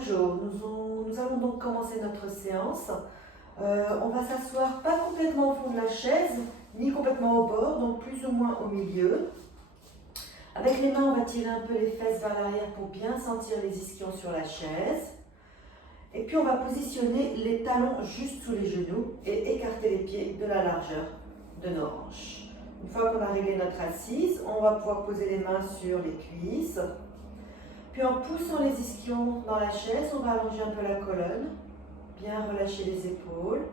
Bonjour, nous allons donc commencer notre séance. On va s'asseoir pas complètement au fond de la chaise, ni complètement au bord, donc plus ou moins au milieu. Avec les mains, on va tirer un peu les fesses vers l'arrière pour bien sentir les ischions sur la chaise. Et puis on va positionner les talons juste sous les genoux et écarter les pieds de la largeur de nos hanches. Une fois qu'on a réglé notre assise, on va pouvoir poser les mains sur les cuisses. Puis en poussant les ischions dans la chaise, on va allonger un peu la colonne, bien relâcher les épaules,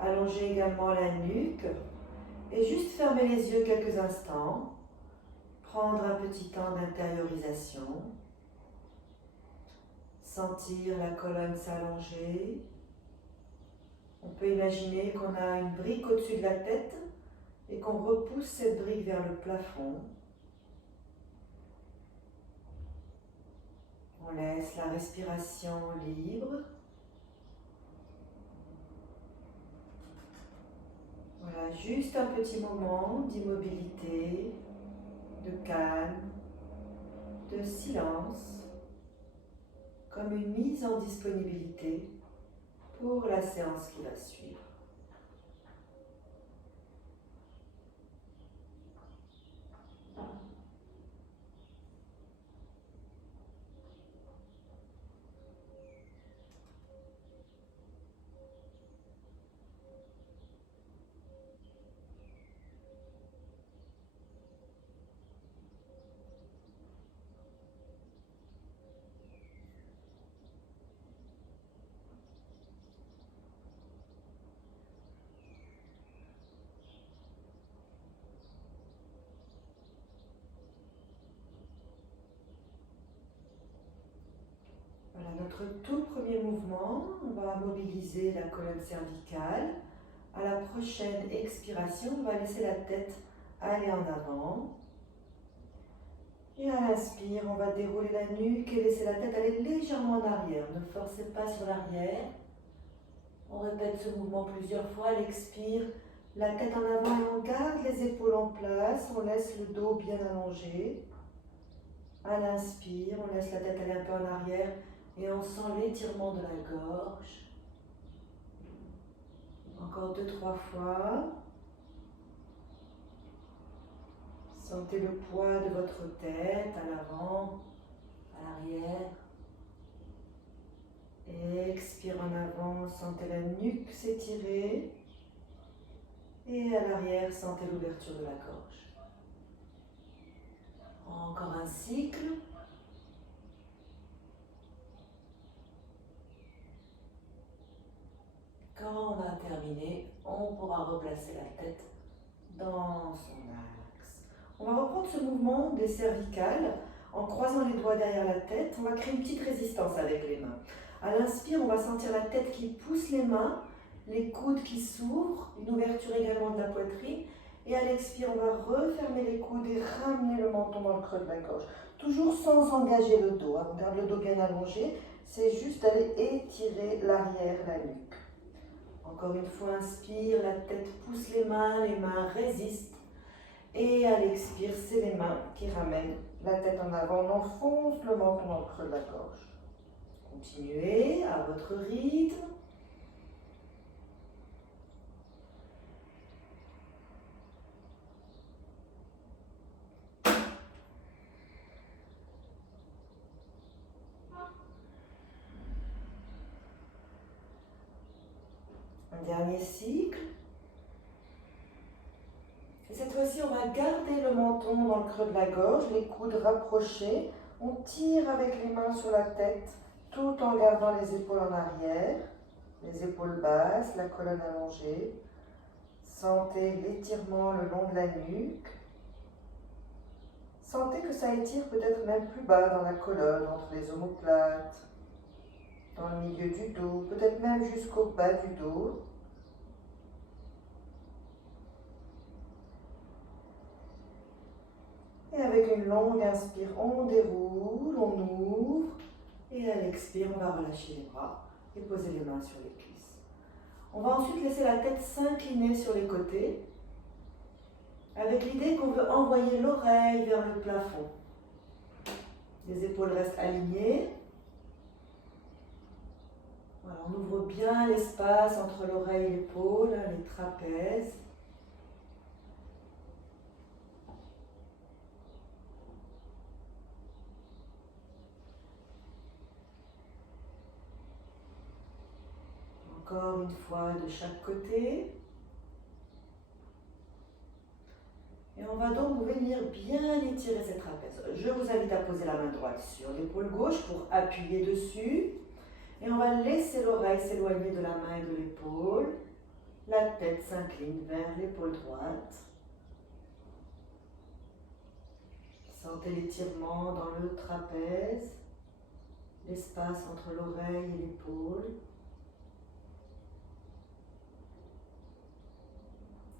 allonger également la nuque et juste fermer les yeux quelques instants, prendre un petit temps d'intériorisation, sentir la colonne s'allonger. On peut imaginer qu'on a une brique au-dessus de la tête et qu'on repousse cette brique vers le plafond. On laisse la respiration libre. Voilà, juste un petit moment d'immobilité, de calme, de silence, comme une mise en disponibilité pour la séance qui va suivre. Voilà, notre tout premier mouvement, on va mobiliser la colonne cervicale. À la prochaine expiration, on va laisser la tête aller en avant. Et à l'inspire, on va dérouler la nuque et laisser la tête aller légèrement en arrière. Ne forcez pas sur l'arrière. On répète ce mouvement plusieurs fois. À l'expire, la tête en avant et on garde les épaules en place. On laisse le dos bien allongé. À l'inspire, on laisse la tête aller un peu en arrière et on sent l'étirement de la gorge. Encore 2-3 fois. Sentez le poids de votre tête à l'avant, à l'arrière. Expire en avant, sentez la nuque s'étirer. Et à l'arrière, sentez l'ouverture de la gorge. Encore un cycle. Quand on a terminé, on pourra replacer la tête dans son axe. On va reprendre ce mouvement des cervicales en croisant les doigts derrière la tête. On va créer une petite résistance avec les mains. À l'inspire, on va sentir la tête qui pousse les mains, les coudes qui s'ouvrent, une ouverture également de la poitrine. Et à l'expire, on va refermer les coudes et ramener le menton dans le creux de la gorge. Toujours sans engager le dos. On garde le dos bien allongé. C'est juste d'aller étirer l'arrière, la nuque. Encore une fois, inspire, la tête pousse les mains résistent. Et à l'expire, c'est les mains qui ramènent la tête en avant. On enfonce le menton dans le creux de la gorge. Continuez à votre rythme. Un dernier cycle. Et cette fois-ci, on va garder le menton dans le creux de la gorge, les coudes rapprochés. On tire avec les mains sur la tête, tout en gardant les épaules en arrière, les épaules basses, la colonne allongée. Sentez l'étirement le long de la nuque. Sentez que ça étire peut-être même plus bas dans la colonne, entre les omoplates, dans le milieu du dos, peut-être même jusqu'au bas du dos. Et avec une longue inspire, on déroule, on ouvre. Et à l'expire, on va relâcher les bras et poser les mains sur les cuisses. On va ensuite laisser la tête s'incliner sur les côtés, avec l'idée qu'on veut envoyer l'oreille vers le plafond. Les épaules restent alignées. Voilà, on ouvre bien l'espace entre l'oreille et l'épaule, les trapèzes. Encore une fois de chaque côté. Et on va donc venir bien étirer ces trapèzes. Je vous invite à poser la main droite sur l'épaule gauche pour appuyer dessus. Et on va laisser l'oreille s'éloigner de la main et de l'épaule. La tête s'incline vers l'épaule droite. Sentez l'étirement dans le trapèze, l'espace entre l'oreille et l'épaule.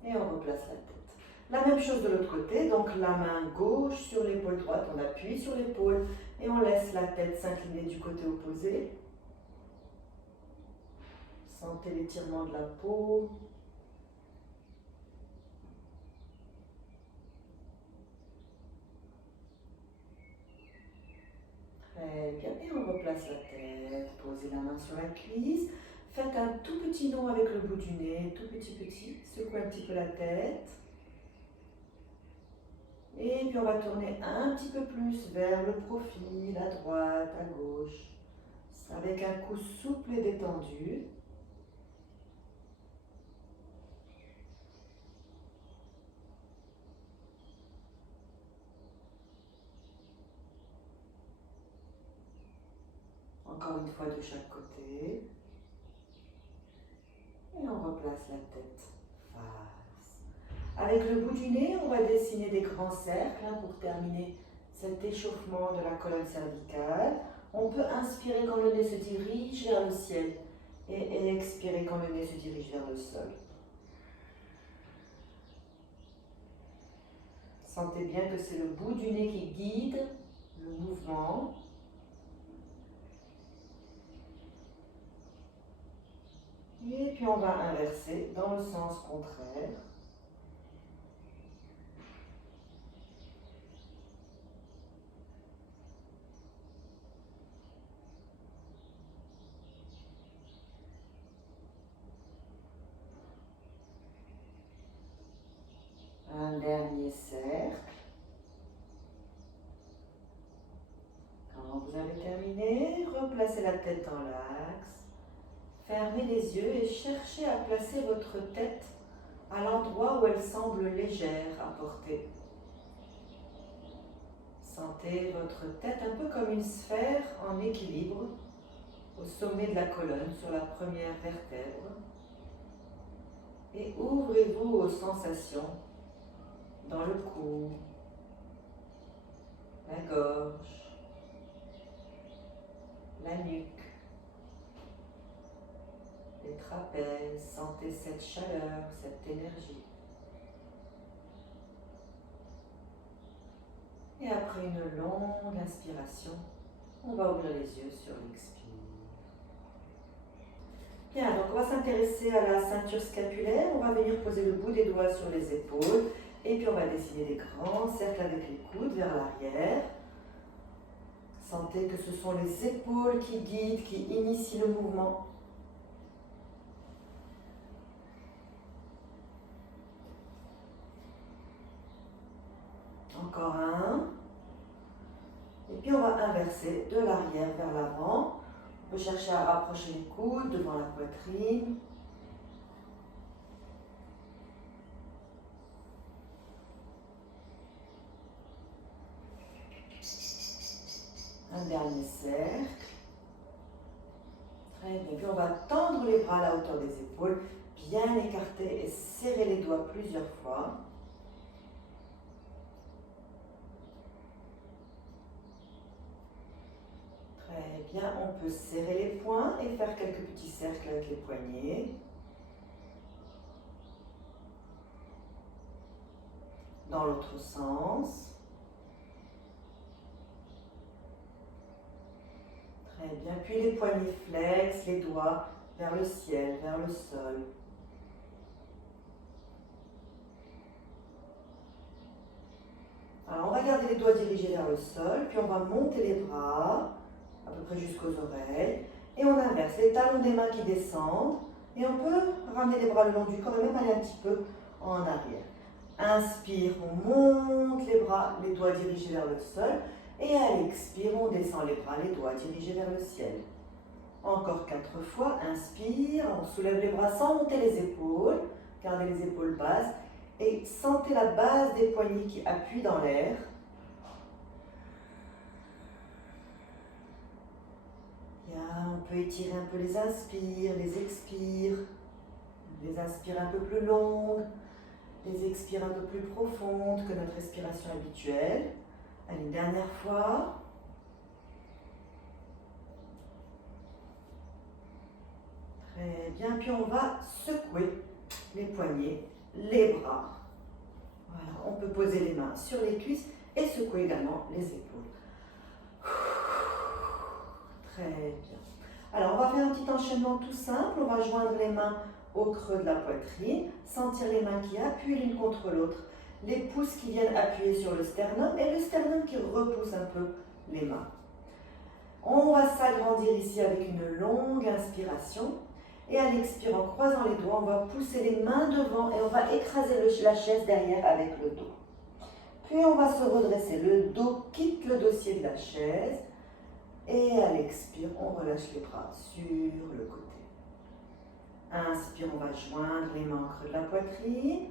Et on replace la tête. La même chose de l'autre côté, donc la main gauche sur l'épaule droite, on appuie sur l'épaule et on laisse la tête s'incliner du côté opposé. Sentez l'étirement de la peau. Très bien, et on replace la tête, posez la main sur la cuisse. Faites un tout petit nom avec le bout du nez, tout petit, secouez un petit peu la tête. Et puis on va tourner un petit peu plus vers le profil, à droite, à gauche, avec un cou souple et détendu. Encore une fois de chaque côté. Et on replace la tête face. Avec le bout du nez, on va dessiner des grands cercles pour terminer cet échauffement de la colonne cervicale. On peut inspirer quand le nez se dirige vers le ciel et expirer quand le nez se dirige vers le sol. Sentez bien que c'est le bout du nez qui guide le mouvement. Et puis on va inverser dans le sens contraire. Un dernier cercle. Quand vous avez terminé, replacez la tête dans l'axe. Fermez les yeux et cherchez à placer votre tête à l'endroit où elle semble légère à porter. Sentez votre tête un peu comme une sphère en équilibre au sommet de la colonne sur la première vertèbre. Et ouvrez-vous aux sensations dans le cou, la gorge, la nuque, les trapèzes. Sentez cette chaleur, cette énergie. Et après une longue inspiration, on va ouvrir les yeux sur l'expire. Bien, donc on va s'intéresser à la ceinture scapulaire. On va venir poser le bout des doigts sur les épaules. Et puis on va dessiner des grands cercles avec les coudes vers l'arrière. Sentez que ce sont les épaules qui guident, qui initient le mouvement. Encore un. Et puis on va inverser de l'arrière vers l'avant. On peut chercher à rapprocher les coudes devant la poitrine. Un dernier cercle. Très bien. Puis on va tendre les bras à la hauteur des épaules, bien écarter et serrer les doigts plusieurs fois. Très bien. On peut serrer les poings et faire quelques petits cercles avec les poignets. Dans l'autre sens. Très bien. Puis les poignets flex, les doigts vers le ciel, vers le sol. Alors on va garder les doigts dirigés vers le sol, puis on va monter les bras, à peu près jusqu'aux oreilles. Et on inverse les talons des mains qui descendent. Et on peut ramener les bras le long du corps et même aller un petit peu en arrière. Inspire, on monte les bras, les doigts dirigés vers le sol. Et à l'expire, on descend les bras, les doigts dirigés vers le ciel. Encore 4 fois. Inspire, on soulève les bras sans monter les épaules. Gardez les épaules basses. Et sentez la base des poignets qui appuient dans l'air. Bien, on peut étirer un peu les inspires, les expires. Les inspires un peu plus longues. Les expires un peu plus profondes que notre respiration habituelle. Allez, une dernière fois. Très bien, puis on va secouer les poignets, les bras. Voilà, on peut poser les mains sur les cuisses et secouer également les épaules. Très bien. Alors, on va faire un petit enchaînement tout simple. On va joindre les mains au creux de la poitrine, sentir les mains qui appuient l'une contre l'autre, les pouces qui viennent appuyer sur le sternum et le sternum qui repousse un peu les mains. On va s'agrandir ici avec une longue inspiration. Et à l'expire, en croisant les doigts, on va pousser les mains devant et on va écraser la chaise derrière avec le dos. Puis on va se redresser. Le dos quitte le dossier de la chaise. Et à l'expire, on relâche les bras sur le côté. Inspire, on va joindre les mains au creux de la poitrine.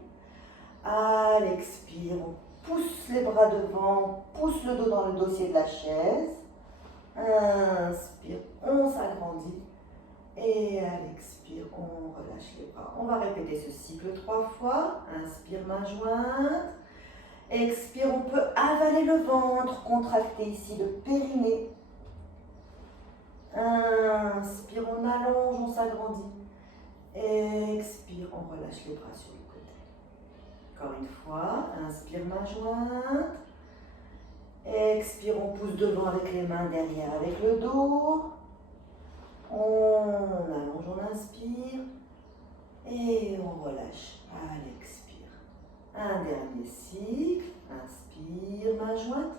À l'expire, on pousse les bras devant, on pousse le dos dans le dossier de la chaise. Inspire, on s'agrandit. Et à l'expire, on relâche les bras. On va répéter ce cycle 3 fois. Inspire, main jointe. Expire, on peut avaler le ventre, contracter ici le périnée. Inspire, on allonge, on s'agrandit. Expire, on relâche les bras sur le côté. Encore une fois. Inspire, main jointe. Expire, on pousse devant avec les mains, derrière avec le dos. On allonge, on inspire et on relâche à l'expire. Un dernier cycle. Inspire, main jointe.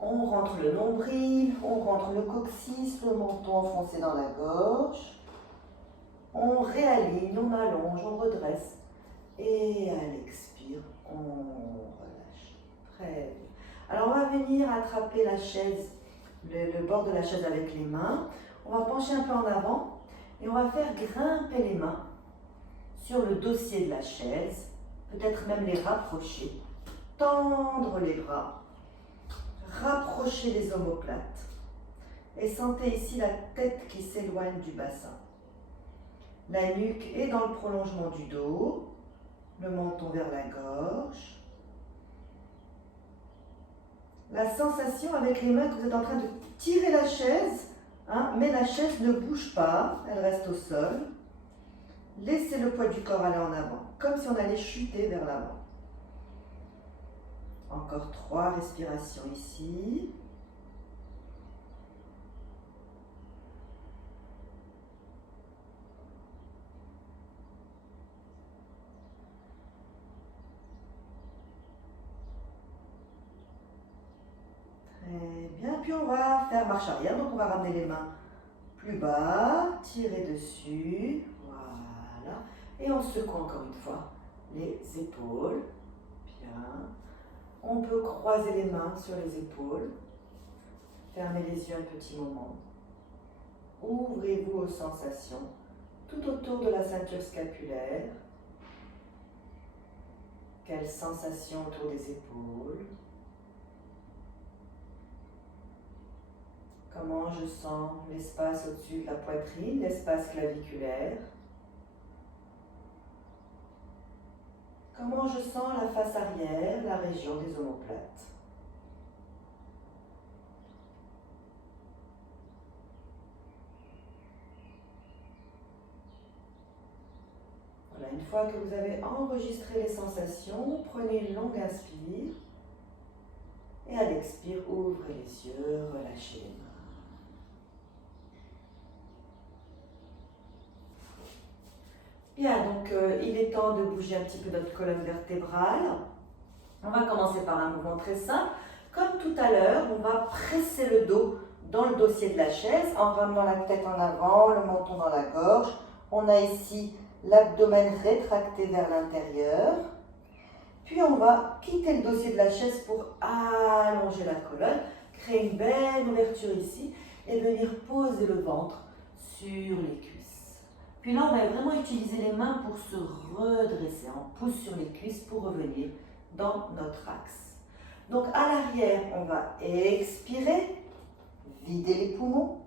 On rentre le nombril, on rentre le coccyx, le menton enfoncé dans la gorge. On réaligne, on allonge, on redresse. Et à l'expire, on relâche. Très bien. Alors on va venir attraper la chaise, le bord de la chaise avec les mains. On va pencher un peu en avant et on va faire grimper les mains sur le dossier de la chaise, peut-être même les rapprocher, tendre les bras, rapprocher les omoplates et sentez ici la tête qui s'éloigne du bassin. La nuque est dans le prolongement du dos, le menton vers la gorge. La sensation avec les mains que vous êtes en train de tirer la chaise, mais la chaise ne bouge pas, elle reste au sol. Laissez le poids du corps aller en avant, comme si on allait chuter vers l'avant. Encore 3 respirations ici. Très bien, puis on va faire marche arrière, donc on va ramener les mains plus bas, tirer dessus, voilà, et on secoue encore une fois les épaules, bien, on peut croiser les mains sur les épaules, fermez les yeux un petit moment, ouvrez-vous aux sensations tout autour de la ceinture scapulaire, quelles sensations autour des épaules. Comment je sens l'espace au-dessus de la poitrine, l'espace claviculaire. Comment je sens la face arrière, la région des omoplates. Voilà, une fois que vous avez enregistré les sensations, prenez une longue inspire. Et à l'expire, ouvrez les yeux, relâchez les mains. Bien, donc il est temps de bouger un petit peu notre colonne vertébrale. On va commencer par un mouvement très simple. Comme tout à l'heure, on va presser le dos dans le dossier de la chaise en ramenant la tête en avant, le menton dans la gorge. On a ici l'abdomen rétracté vers l'intérieur. Puis on va quitter le dossier de la chaise pour allonger la colonne, créer une belle ouverture ici et venir poser le ventre sur les cuisses. Puis là, on va vraiment utiliser les mains pour se redresser. On pousse sur les cuisses pour revenir dans notre axe. Donc à l'arrière, on va expirer, vider les poumons.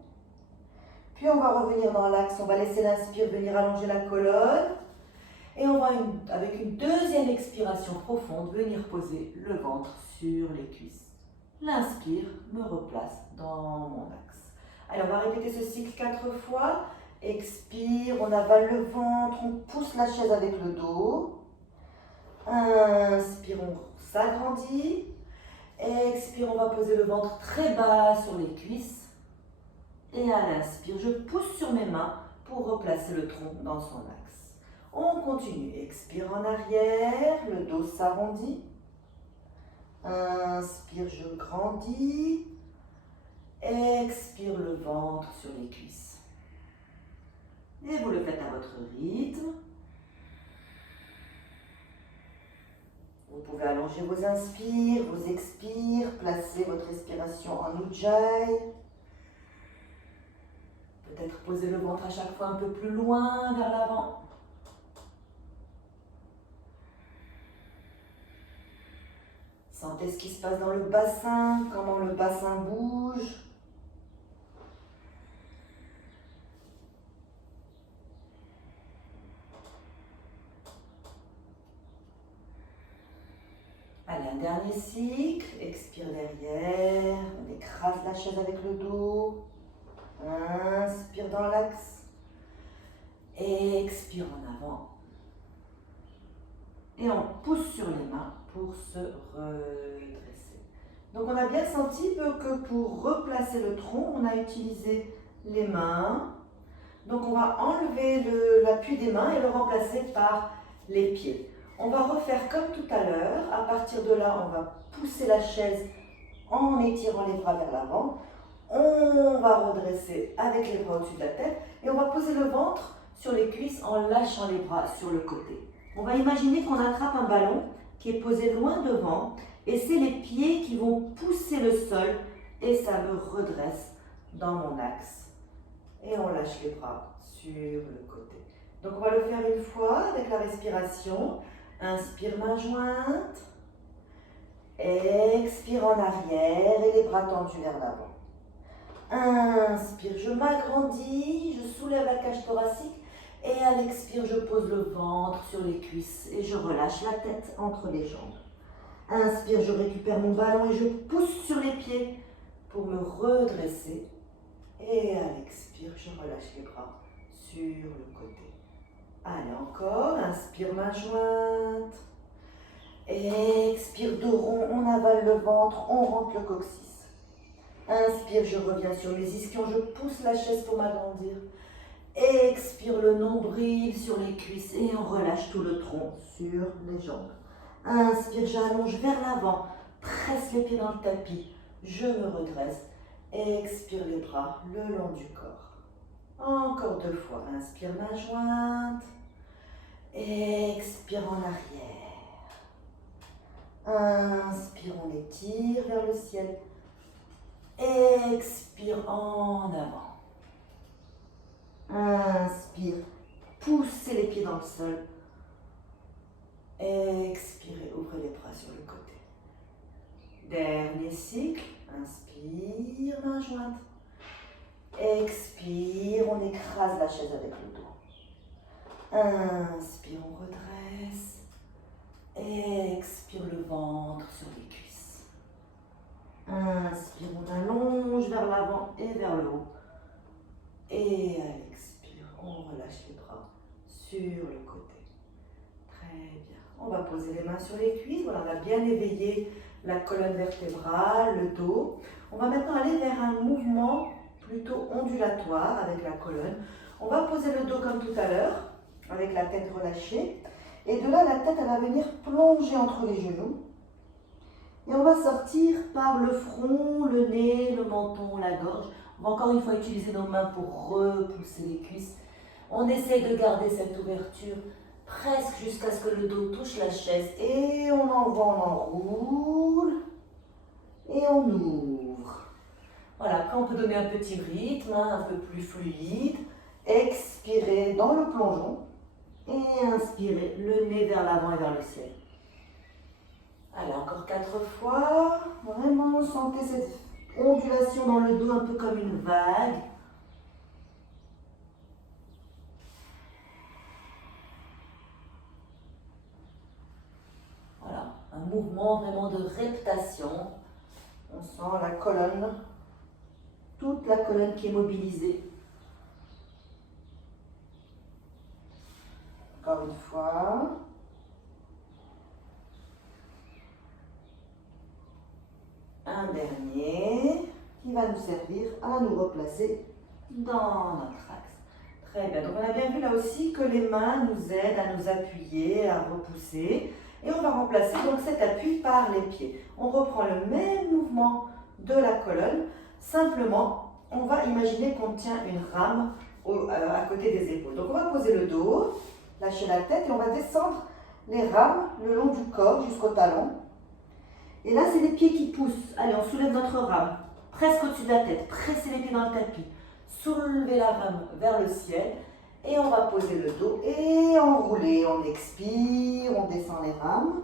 Puis on va revenir dans l'axe, on va laisser l'inspire venir allonger la colonne. Et on va, avec une deuxième expiration profonde, venir poser le ventre sur les cuisses. L'inspire me replace dans mon axe. Allez, on va répéter ce cycle 4 fois. Expire, on avale le ventre, on pousse la chaise avec le dos. Inspire, on s'agrandit. Expire, on va poser le ventre très bas sur les cuisses. Et à l'inspire, je pousse sur mes mains pour replacer le tronc dans son axe. On continue. Expire en arrière, le dos s'arrondit. Inspire, je grandis. Expire le ventre sur les cuisses. Et vous le faites à votre rythme. Vous pouvez allonger vos inspires, vos expires, placer votre respiration en Ujjayi. Peut-être poser le ventre à chaque fois un peu plus loin vers l'avant. Sentez ce qui se passe dans le bassin, comment le bassin bouge. Allez, un dernier cycle. Expire derrière. On écrase la chaise avec le dos. Inspire dans l'axe. Expire en avant. Et on pousse sur les mains pour se redresser. Donc on a bien senti que pour replacer le tronc, on a utilisé les mains. Donc on va enlever l'appui des mains et le remplacer par les pieds. On va refaire comme tout à l'heure. À partir de là, on va pousser la chaise en étirant les bras vers l'avant. On va redresser avec les bras au-dessus de la tête et on va poser le ventre sur les cuisses en lâchant les bras sur le côté. On va imaginer qu'on attrape un ballon qui est posé loin devant et c'est les pieds qui vont pousser le sol et ça me redresse dans mon axe. Et on lâche les bras sur le côté. Donc on va le faire une fois avec la respiration. Inspire, main jointe. Expire en arrière et les bras tendus vers l'avant. Inspire, je m'agrandis, je soulève la cage thoracique et à l'expire, je pose le ventre sur les cuisses et je relâche la tête entre les jambes. Inspire, je récupère mon ballon et je pousse sur les pieds pour me redresser. Et à l'expire, je relâche les bras sur le côté. Allez, encore. Inspire, main jointe. Expire, dos rond, on avale le ventre, on rentre le coccyx. Inspire, je reviens sur mes ischions, je pousse la chaise pour m'agrandir. Expire, le nombril sur les cuisses et on relâche tout le tronc sur les jambes. Inspire, j'allonge vers l'avant, presse les pieds dans le tapis, je me redresse. Expire les bras le long du corps. Encore 2 fois. Inspire, main jointe. Expire en arrière. Inspire, on étire vers le ciel. Expire en avant. Inspire, poussez les pieds dans le sol. Expirez, ouvrez les bras sur le côté. Dernier cycle. Inspire, main jointe. Expire, on écrase la chaise avec le dos. Inspire, on redresse. Expire, le ventre sur les cuisses. Inspire, on allonge vers l'avant et vers le haut. Et à l'expire, on relâche les bras sur le côté. Très bien. On va poser les mains sur les cuisses. Voilà, on a bien éveillé la colonne vertébrale, le dos. On va maintenant aller vers un mouvement plutôt ondulatoire avec la colonne. On va poser le dos comme tout à l'heure, avec la tête relâchée. Et de là, la tête, elle va venir plonger entre les genoux. Et on va sortir par le front, le nez, le menton, la gorge. On va encore une fois utiliser nos mains pour repousser les cuisses. On essaye de garder cette ouverture presque jusqu'à ce que le dos touche la chaise. Et on envoie, on enroule. Et on ouvre. Voilà, après on peut donner un petit rythme, un peu plus fluide. Expirez dans le plongeon. Et inspirez le nez vers l'avant et vers le ciel. Allez, encore 4 fois. Vraiment, sentez cette ondulation dans le dos, un peu comme une vague. Voilà, un mouvement vraiment de reptation. On sent la colonne, toute la colonne qui est mobilisée. Encore une fois. Un dernier qui va nous servir à nous replacer dans notre axe. Très bien, donc on a bien vu là aussi que les mains nous aident à nous appuyer, à repousser. Et on va remplacer donc cet appui par les pieds. On reprend le même mouvement de la colonne, simplement on va imaginer qu'on tient une rame à côté des épaules. Donc on va poser le dos, lâcher la tête et on va descendre les rames le long du corps jusqu'au talon. Et là, c'est les pieds qui poussent. Allez, on soulève notre rame, presque au-dessus de la tête. Pressez les pieds dans le tapis. Soulevez la rame vers le ciel. Et on va poser le dos et enrouler. On expire, on descend les rames.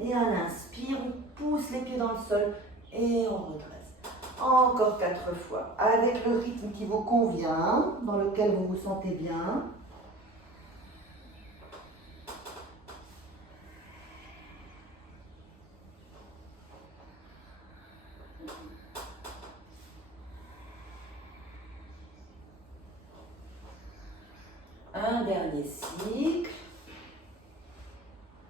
Et à l'inspire, on pousse les pieds dans le sol et on redresse. Encore 4 fois, avec le rythme qui vous convient, dans lequel vous vous sentez bien. Un dernier cycle.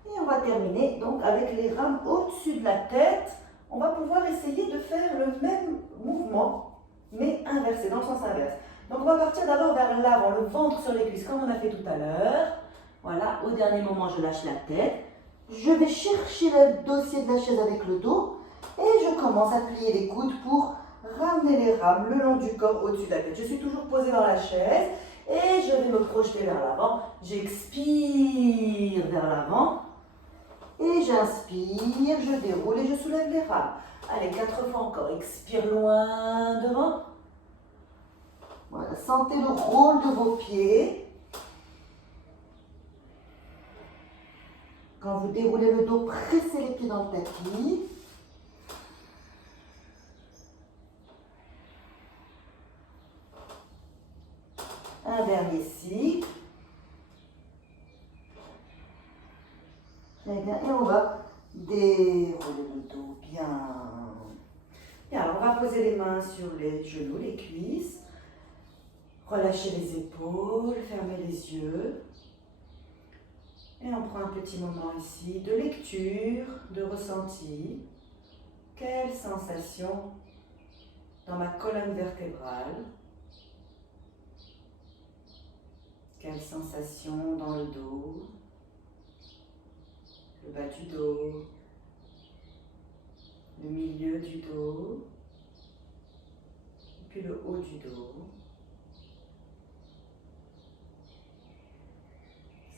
Et on va terminer donc avec les rames au-dessus de la tête. On va pouvoir essayer de faire le même mouvement, mais inversé, dans le sens inverse. Donc on va partir d'abord vers l'avant, le ventre sur les cuisses, comme on a fait tout à l'heure. Voilà, au dernier moment, je lâche la tête. Je vais chercher le dossier de la chaise avec le dos. Et je commence à plier les coudes pour ramener les rames le long du corps au-dessus de la tête. Je suis toujours posée dans la chaise. Et je vais me projeter vers l'avant. J'expire vers l'avant. Et j'inspire, je déroule et je soulève les rames. Allez, 4 fois encore. Expire loin devant. Voilà, sentez le rôle de vos pieds. Quand vous déroulez le dos, pressez les pieds dans le tapis. Un dernier cycle. Très bien. Et on va dérouler le dos bien. Bien, alors on va poser les mains sur les genoux, les cuisses. Relâchez les épaules, fermez les yeux. Et on prend un petit moment ici de lecture, de ressenti. Quelle sensation dans ma colonne vertébrale? Quelle sensation dans le dos, le bas du dos, le milieu du dos, et puis le haut du dos.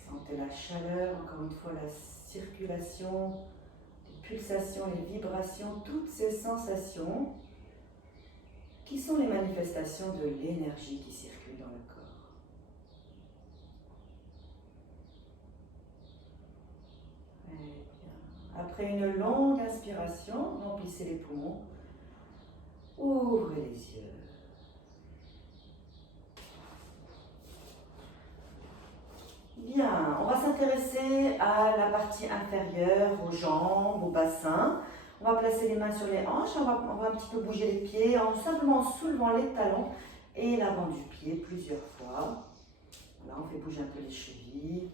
Sentez la chaleur, encore une fois la circulation, les pulsations, les vibrations, toutes ces sensations qui sont les manifestations de l'énergie qui circule dans le corps. Après une longue inspiration, remplissez les poumons, ouvrez les yeux. Bien, on va s'intéresser à la partie inférieure, aux jambes, au bassin. On va placer les mains sur les hanches, on va un petit peu bouger les pieds, simplement en soulevant les talons et l'avant du pied plusieurs fois. Voilà, on fait bouger un peu les chevilles.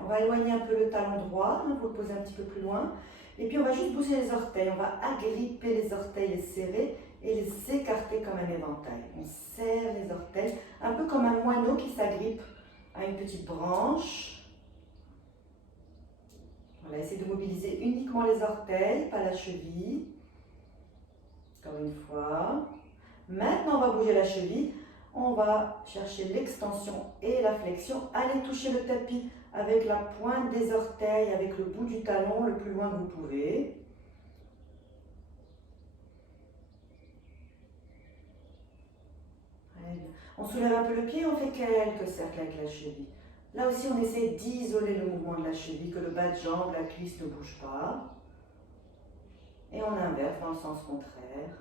On va éloigner un peu le talon droit, vous le posez un petit peu plus loin. Et puis on va juste bouger les orteils, on va agripper les orteils, les serrer et les écarter comme un éventail. On serre les orteils, un peu comme un moineau qui s'agrippe à une petite branche. Voilà, essayez de mobiliser uniquement les orteils, pas la cheville. Encore une fois. Maintenant, on va bouger la cheville. On va chercher l'extension et la flexion. Allez toucher le tapis avec la pointe des orteils, avec le bout du talon, le plus loin que vous pouvez. Très bien. On soulève un peu le pied, on fait quelques cercles avec la cheville. Là aussi, on essaie d'isoler le mouvement de la cheville, que le bas de jambe, la cuisse ne bouge pas. Et on inverse dans le sens contraire.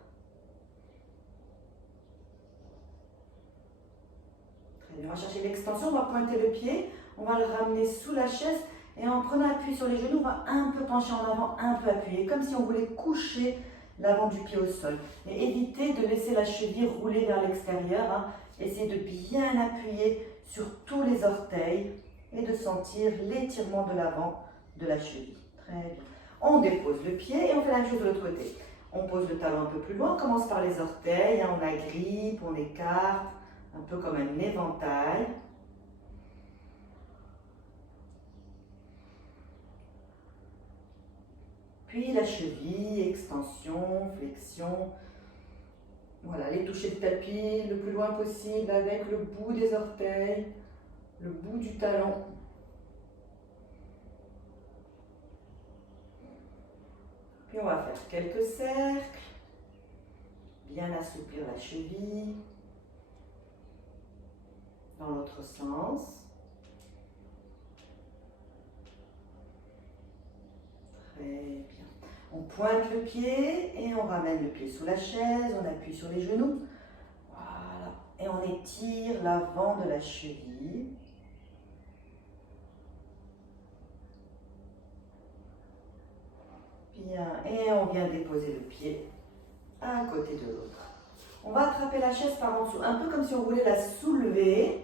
Très bien, on va chercher l'extension, on va pointer le pied, on va le ramener sous la chaise et en prenant appui sur les genoux, on va un peu pencher en avant, un peu appuyer, comme si on voulait coucher l'avant du pied au sol. Et évitez de laisser la cheville rouler vers l'extérieur. Hein. Essayez de bien appuyer sur tous les orteils et de sentir l'étirement de l'avant de la cheville. Très bien. On dépose le pied et on fait la même chose de l'autre côté. On pose le talon un peu plus loin, on commence par les orteils, hein, on agrippe, on écarte, un peu comme un éventail. Puis la cheville, extension, flexion. Voilà, les toucher le tapis le plus loin possible avec le bout des orteils, le bout du talon. Puis on va faire quelques cercles, bien assouplir la cheville, dans l'autre sens. Très bien. On pointe le pied et on ramène le pied sous la chaise, on appuie sur les genoux. Voilà. Et on étire l'avant de la cheville. Bien. Et on vient déposer le pied à côté de l'autre. On va attraper la chaise par en dessous, un peu comme si on voulait la soulever.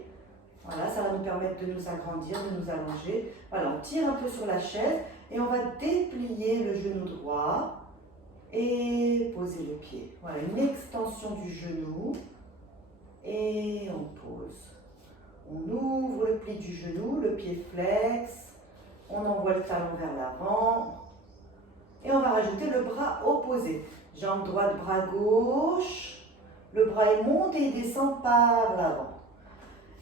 Voilà, ça va nous permettre de nous agrandir, de nous allonger. Voilà, on tire un peu sur la chaise et on va déplier le genou droit et poser le pied. Voilà, une extension du genou et on pose. On ouvre le pli du genou, le pied flex, on envoie le talon vers l'avant et on va rajouter le bras opposé. Jambe droite, bras gauche, le bras est monté et descend par l'avant.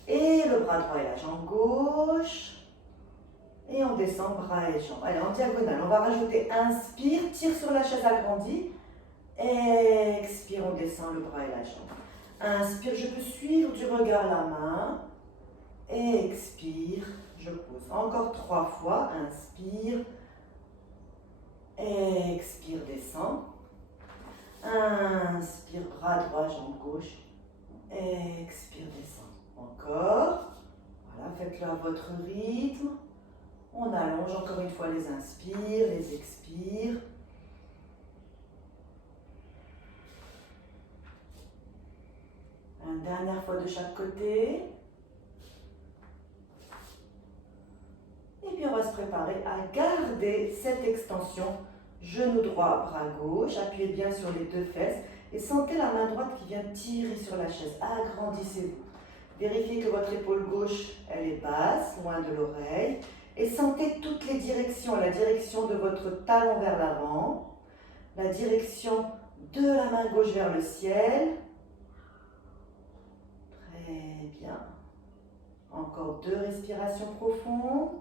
Et le bras droit et la jambe gauche. Et on descend bras et jambes. Allez, en diagonale, on va rajouter inspire, tire sur la chaise agrandie. Expire, on descend le bras et la jambe. Inspire, je peux suivre du regard la main. Expire, je pose. Encore 3 fois. Inspire. Expire, descend. Inspire, bras droit, jambe gauche. Expire, descend. Encore. Voilà, faites-le à votre rythme. On allonge encore une fois les inspires, les expires. Une dernière fois de chaque côté. Et puis on va se préparer à garder cette extension. Genou droit, bras gauche. Appuyez bien sur les 2 fesses. Et sentez la main droite qui vient tirer sur la chaise. Agrandissez-vous. Vérifiez que votre épaule gauche, elle est basse, loin de l'oreille. Et sentez toutes les directions. La direction de votre talon vers l'avant. La direction de la main gauche vers le ciel. Très bien. Encore 2 respirations profondes.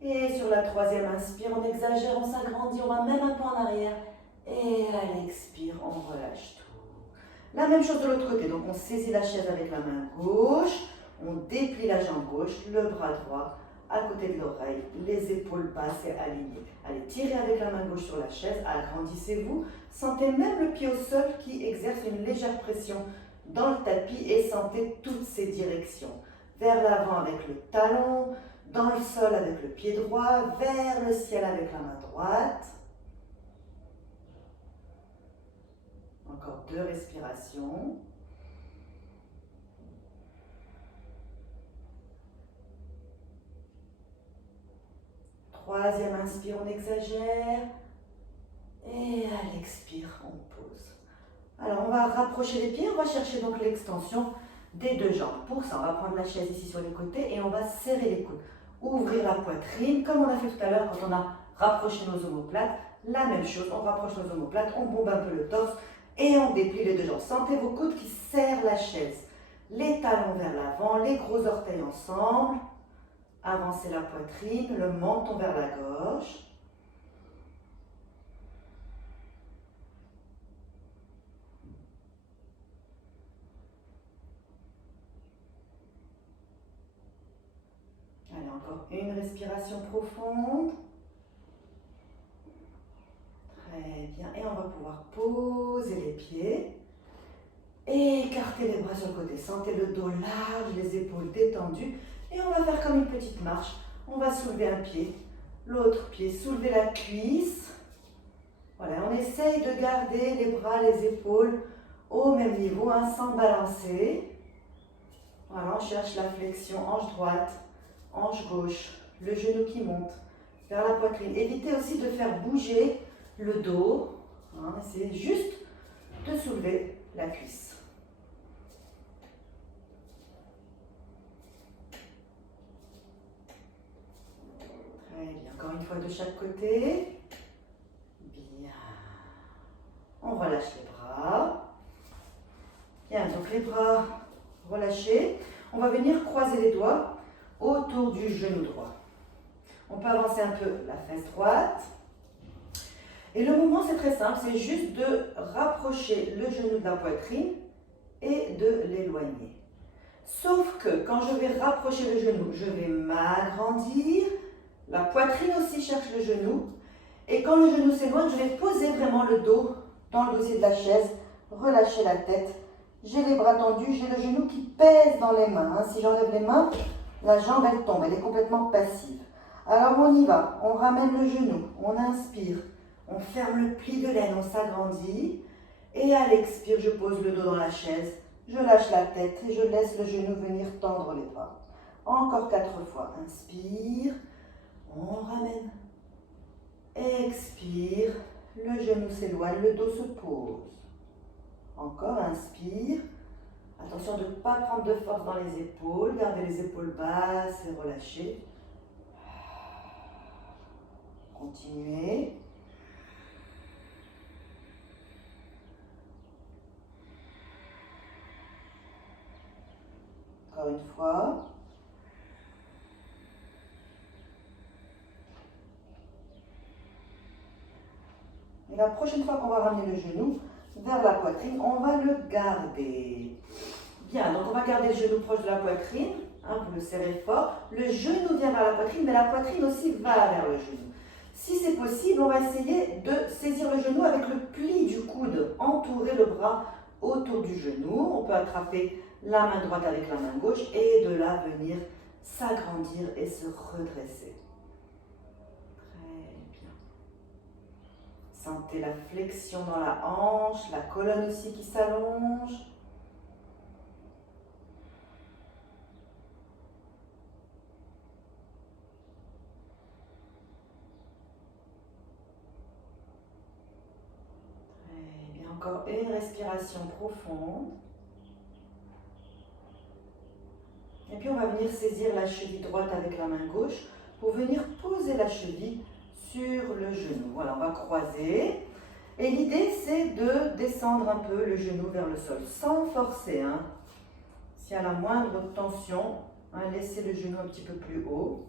Et sur la 3e inspire, on exagère, on s'agrandit, on va même un peu en arrière. Et à l'expire, on relâche tout. La même chose de l'autre côté. Donc on saisit la chaise avec la main gauche, on déplie la jambe gauche, le bras droit à côté de l'oreille, les épaules basses et alignées. Allez, tirez avec la main gauche sur la chaise, agrandissez-vous. Sentez même le pied au sol qui exerce une légère pression dans le tapis et sentez toutes ces directions. Vers l'avant avec le talon, dans le sol avec le pied droit, vers le ciel avec la main droite. Encore 2 respirations. Troisième inspire, on exagère. Et à l'expire, Alors, on va rapprocher les pieds, on va chercher donc l'extension des deux jambes. Pour ça, on va prendre la chaise ici sur les côtés et on va serrer les coudes. Ouvrir la poitrine, comme on a fait tout à l'heure quand on a rapproché nos omoplates. La même chose, on rapproche nos omoplates, on bombe un peu le torse et on déplie les deux jambes. Sentez vos coudes qui serrent la chaise. Les talons vers l'avant, les gros orteils ensemble. Avancez la poitrine, le menton vers la gauche. Allez, encore une respiration profonde. Très bien. Et on va pouvoir poser les pieds. Écartez les bras sur le côté. Sentez le dos large, les épaules détendues. Et on va faire comme une petite marche. On va soulever un pied, l'autre pied, soulever la cuisse. Voilà, on essaye de garder les bras, les épaules au même niveau, hein, sans balancer. Voilà, on cherche la flexion, hanche droite, hanche gauche, le genou qui monte vers la poitrine. Évitez aussi de faire bouger le dos. Hein, c'est juste de soulever la cuisse. Très bien. Encore une fois de chaque côté. Bien. On relâche les bras. Bien, donc les bras relâchés. On va venir croiser les doigts autour du genou droit. On peut avancer un peu la fesse droite. Et le mouvement, c'est très simple. C'est juste de rapprocher le genou de la poitrine et de l'éloigner. Sauf que quand je vais rapprocher le genou, je vais m'agrandir. La poitrine aussi cherche le genou. Et quand le genou s'éloigne, je vais poser vraiment le dos dans le dossier de la chaise, relâcher la tête. J'ai les bras tendus, j'ai le genou qui pèse dans les mains. Hein. Si j'enlève les mains, la jambe elle tombe, elle est complètement passive. Alors on y va, on ramène le genou, on inspire, on ferme le pli de l'aine, on s'agrandit. Et à l'expire, je pose le dos dans la chaise, je lâche la tête et je laisse le genou venir tendre les bras. Encore 4 fois, inspire. On ramène. Expire. Le genou s'éloigne, le dos se pose. Encore, inspire. Attention de ne pas prendre de force dans les épaules. Gardez les épaules basses et relâchées. Continuez. Encore une fois. Et la prochaine fois qu'on va ramener le genou vers la poitrine, on va le garder. Bien, donc on va garder le genou proche de la poitrine. Hein, vous le serrez fort. Le genou vient vers la poitrine, mais la poitrine aussi va vers le genou. Si c'est possible, on va essayer de saisir le genou avec le pli du coude, entourer le bras autour du genou. On peut attraper la main droite avec la main gauche et de là venir s'agrandir et se redresser. Sentez la flexion dans la hanche, la colonne aussi qui s'allonge. Très bien, encore une respiration profonde. Et puis on va venir saisir la cheville droite avec la main gauche pour venir poser la cheville sur le genou. Voilà, on va croiser. Et l'idée, c'est de descendre un peu le genou vers le sol, sans forcer. Hein. S'il y a la moindre tension, hein, laissez le genou un petit peu plus haut.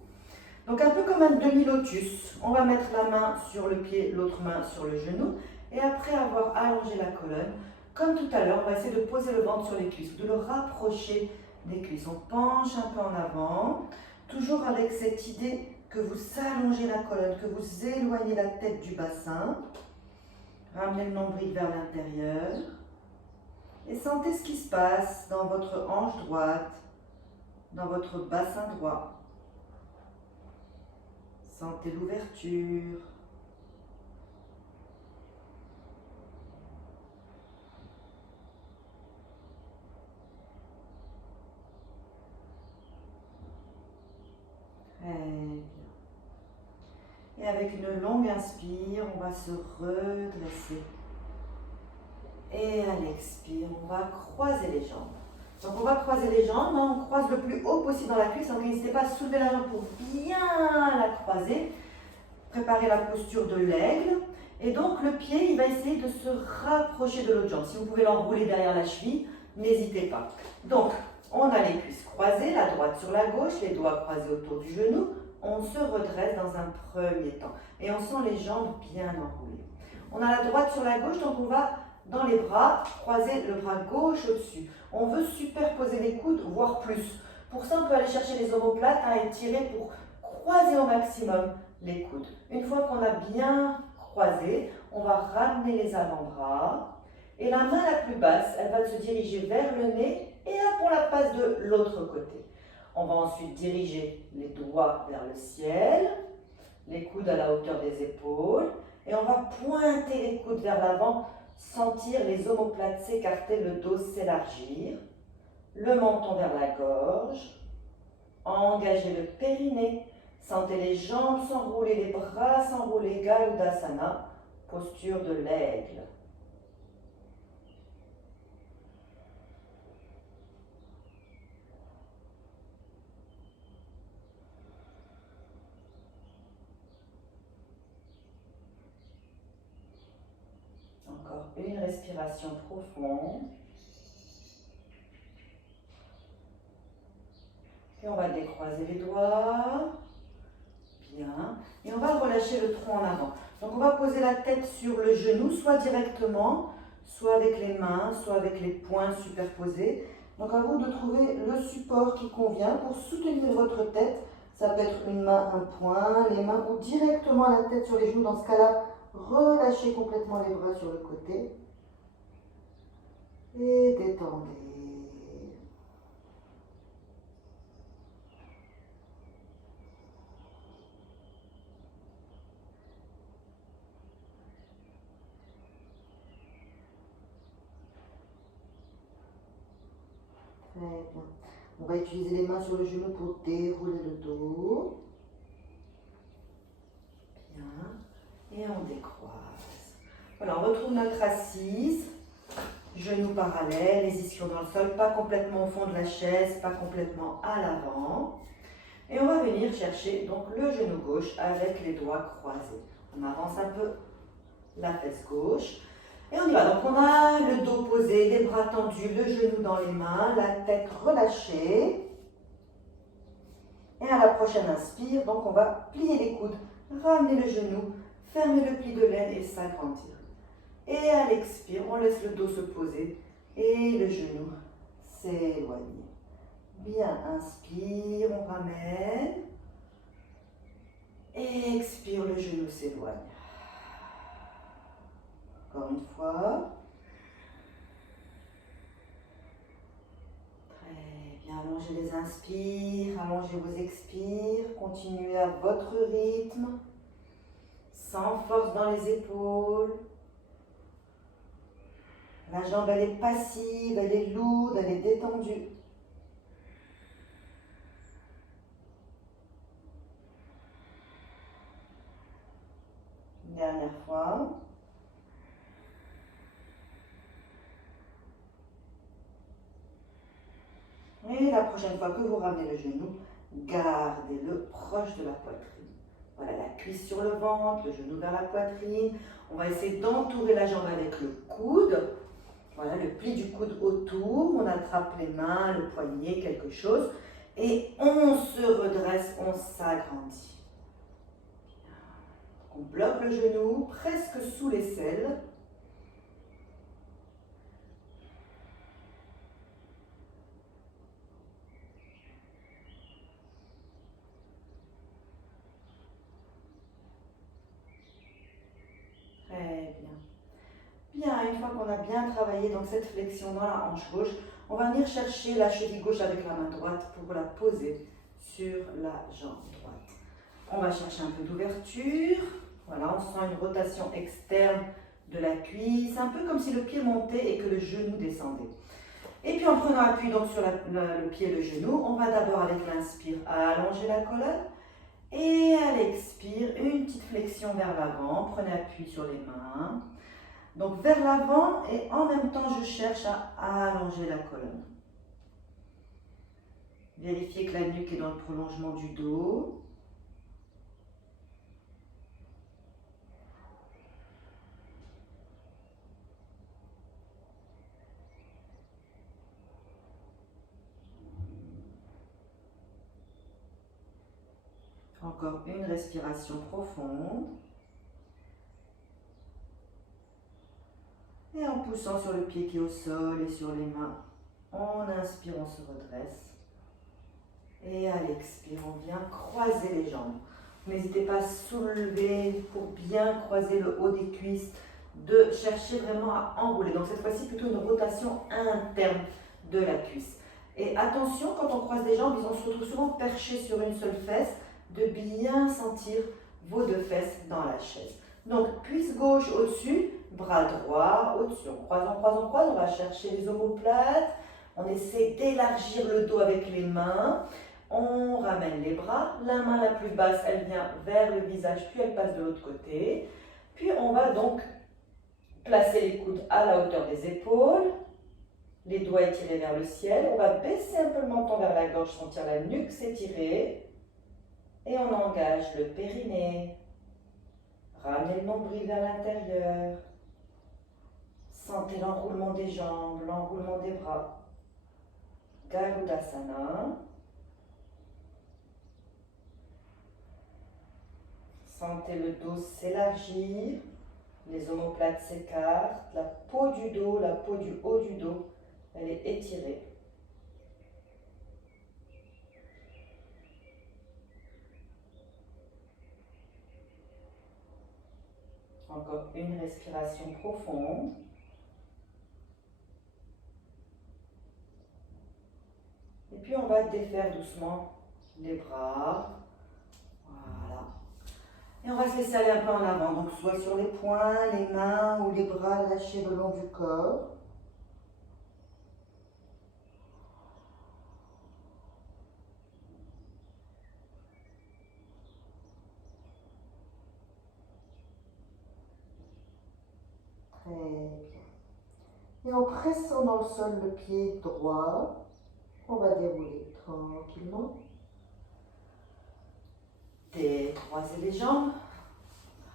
Donc un peu comme un demi-lotus. On va mettre la main sur le pied, l'autre main sur le genou. Et après avoir allongé la colonne, comme tout à l'heure, on va essayer de poser le ventre sur les cuisses, de le rapprocher des cuisses. On penche un peu en avant, toujours avec cette idée que vous allongez la colonne, que vous éloignez la tête du bassin. Ramenez le nombril vers l'intérieur. Et sentez ce qui se passe dans votre hanche droite, dans votre bassin droit. Sentez l'ouverture. Très bien. Et avec une longue inspire, on va se redresser. Et à l'expire, on va croiser les jambes. Donc on va croiser les jambes, hein, on croise le plus haut possible dans la cuisse. Donc n'hésitez pas à soulever la jambe pour bien la croiser. Préparez la posture de l'aigle. Et donc le pied, il va essayer de se rapprocher de l'autre jambe. Si vous pouvez l'enrouler derrière la cheville, n'hésitez pas. Donc, on a les cuisses croisées, la droite sur la gauche, les doigts croisés autour du genou. On se redresse dans un premier temps. Et on sent les jambes bien enroulées. On a la droite sur la gauche, donc on va dans les bras, croiser le bras gauche au-dessus. On veut superposer les coudes, voire plus. Pour ça, on peut aller chercher les omoplates et tirer pour croiser au maximum les coudes. Une fois qu'on a bien croisé, on va ramener les avant-bras. Et la main la plus basse, elle va se diriger vers le nez et hop, on la passe de l'autre côté. On va ensuite diriger les doigts vers le ciel, les coudes à la hauteur des épaules. Et on va pointer les coudes vers l'avant, sentir les omoplates s'écarter, le dos s'élargir, le menton vers la gorge, engager le périnée, sentez les jambes s'enrouler, les bras s'enrouler, Garudasana, posture de l'aigle. Encore une respiration profonde. Et on va décroiser les doigts. Bien. Et on va relâcher le tronc en avant. Donc on va poser la tête sur le genou, soit directement, soit avec les mains, soit avec les poings superposés. Donc à vous de trouver le support qui convient pour soutenir votre tête. Ça peut être une main, un poing, les mains ou directement la tête sur les genoux. Dans ce cas-là, relâchez complètement les bras sur le côté. Et détendez. Très bien. On va utiliser les mains sur le genou pour dérouler le dos. Bien. Et on décroise. Voilà, on retrouve notre assise. Genoux parallèles, les ischions dans le sol, pas complètement au fond de la chaise, pas complètement à l'avant. Et on va venir chercher donc le genou gauche avec les doigts croisés. On avance un peu la fesse gauche. Et on y va. Donc on a le dos posé, les bras tendus, le genou dans les mains, la tête relâchée. Et à la prochaine inspire, donc on va plier les coudes, ramener le genou, fermer le pli de l'aine et s'agrandir. Et à l'expire, on laisse le dos se poser et le genou s'éloigner. Bien, inspire, on ramène. Et expire, le genou s'éloigne. Encore une fois. Très bien, allongez les inspires, allongez vos expires. Continuez à votre rythme, sans force dans les épaules. La jambe, elle est passive, elle est lourde, elle est détendue. Dernière fois. Et la prochaine fois que vous ramenez le genou, gardez-le proche de la poitrine. Voilà, la cuisse sur le ventre, le genou vers la poitrine. On va essayer d'entourer la jambe avec le coude. Voilà, le pli du coude autour. On attrape les mains, le poignet, quelque chose. Et on se redresse, on s'agrandit. On bloque le genou presque sous l'aisselle. Très bien. Bien, une fois qu'on a bien travaillé donc cette flexion dans la hanche gauche, on va venir chercher la cheville gauche avec la main droite pour la poser sur la jambe droite. On va chercher un peu d'ouverture. Voilà, on sent une rotation externe de la cuisse, un peu comme si le pied montait et que le genou descendait. Et puis en prenant appui donc sur le pied et le genou, on va d'abord avec l'inspire allonger la colonne. Et à l'expire, une petite flexion vers l'avant. Prenez appui sur les mains. Donc vers l'avant et en même temps je cherche à allonger la colonne. Vérifiez que la nuque est dans le prolongement du dos. Encore une respiration profonde. Et en poussant sur le pied qui est au sol et sur les mains, on inspire, on se redresse. Et à l'expire, on vient croiser les jambes. N'hésitez pas à soulever pour bien croiser le haut des cuisses, de chercher vraiment à enrouler. Donc cette fois-ci, plutôt une rotation interne de la cuisse. Et attention, quand on croise les jambes, on se retrouve souvent perché sur une seule fesse, de bien sentir vos deux fesses dans la chaise. Donc cuisse gauche au-dessus, bras droit au-dessus. On croise, on croise, on croise, on va chercher les omoplates. On essaie d'élargir le dos avec les mains. On ramène les bras, la main la plus basse, elle vient vers le visage, puis elle passe de l'autre côté. Puis on va donc placer les coudes à la hauteur des épaules, les doigts étirés vers le ciel. On va baisser un peu le menton vers la gorge, sentir la nuque s'étirer. Et on engage le périnée. Ramenez le nombril vers l'intérieur. Sentez l'enroulement des jambes, l'enroulement des bras. Garudasana. Sentez le dos s'élargir, les omoplates s'écartent, la peau du dos, la peau du haut du dos, elle est étirée. Encore une respiration profonde. Et puis on va défaire doucement les bras. Voilà. Et on va se laisser aller un peu en avant, donc soit sur les poings, les mains ou les bras lâchés le long du corps. Très bien. Et en pressant dans le sol le pied droit, on va dérouler tranquillement. Décroisez les jambes.